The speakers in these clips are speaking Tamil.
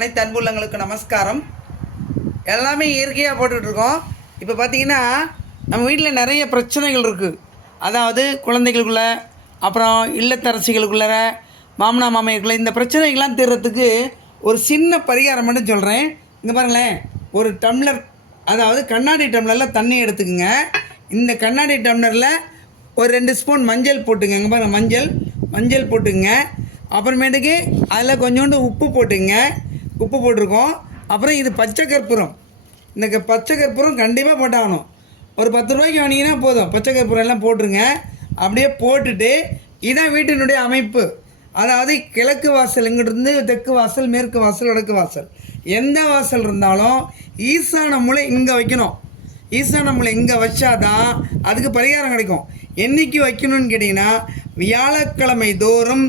அனைத்து அன்புள்ளங்களுக்கு நமஸ்காரம். எல்லாமே இயற்கையாக போட்டுட்ருக்கோம். இப்போ பார்த்திங்கன்னா நம்ம வீட்டில் நிறைய பிரச்சனைகள் இருக்குது. அதாவது குழந்தைகளுக்குள்ள, அப்புறம் இல்லத்தரசிகளுக்குள்ளார, மாமனா மாமையருக்குள்ள இந்த பிரச்சனைகள்லாம் தீர்றதுக்கு ஒரு சின்ன பரிகாரம் மட்டும் சொல்கிறேன். இங்கே பாருங்களேன், ஒரு டம்ளர், அதாவது கண்ணாடி டம்ளரில் தண்ணி எடுத்துக்குங்க. இந்த கண்ணாடி டம்ளரில் ஒரு 2 ஸ்பூன் மஞ்சள் போட்டுங்க. இங்கே பாருங்கள், மஞ்சள் போட்டுங்க. அப்புறமேட்டுக்கு அதில் கொஞ்சோண்டு உப்பு போட்டுங்க. உப்பு போட்டிருக்கோம். அப்புறம் இது பச்சை கற்பூரம். இந்த பச்சை கற்பூரம் கண்டிப்பாக போட்டாகணும். ஒரு 10 ரூபாய்க்கு வாங்கினீங்கன்னா போதும். பச்சை கற்பூரம் எல்லாம் போட்டுருங்க. அப்படியே போட்டுட்டு இதான் வீட்டினுடைய அமைப்பு. அதாவது கிழக்கு வாசல் இங்கிட்டிருந்து தெற்கு வாசல், மேற்கு வாசல், வடக்கு வாசல், எந்த வாசல் இருந்தாலும் ஈசான மூலை இங்கே வைக்கணும். ஈசான மூலை இங்கே வச்சாதான் அதுக்கு பரிகாரம் கிடைக்கும். என்றைக்கு வைக்கணும்னு கேட்டிங்கன்னா, வியாழக்கிழமை தோறும்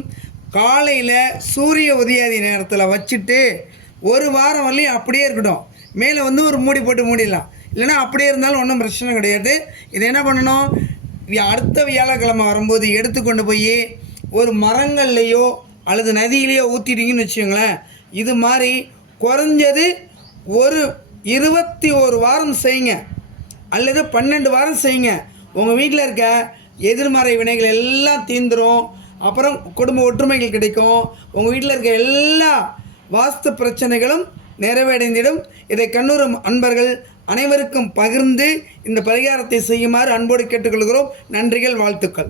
காலையில் சூரிய உதயாதி நேரத்தில் வச்சுட்டு ஒரு வாரம் வரலையும் அப்படியே இருக்கட்டும். மேலே ஒரு மூடி போட்டு மூடிடலாம். இல்லைனா அப்படியே இருந்தாலும் ஒன்றும் பிரச்சனை கிடையாது. இதை என்ன பண்ணணும், அடுத்த வியாழக்கிழமை வரும்போது எடுத்துக்கொண்டு போய் ஒரு மரங்கள்லையோ அல்லது நதியிலையோ ஊற்றிட்டீங்கன்னு வச்சுக்கோங்களேன். இது மாதிரி குறைஞ்சது ஒரு 21 வாரம் செய்யுங்க, அல்லது 12 வாரம் செய்யுங்க. உங்கள் வீட்டில் இருக்க எதிர்மறை வினைகள் எல்லாம் தீந்துடும். அப்புறம் குடும்ப ஒற்றுமைகள் கிடைக்கும். உங்கள் வீட்டில் இருக்க எல்லா வாஸ்து பிரச்சனைகளும் நிறைவடைந்திடும். இதை கண்ணூர் அன்பர்கள் அனைவருக்கும் பகிர்ந்து இந்த பரிகாரத்தை செய்யுமாறு அன்போடு கேட்டுக்கொள்கிறோம். நன்றிகள், வாழ்த்துக்கள்.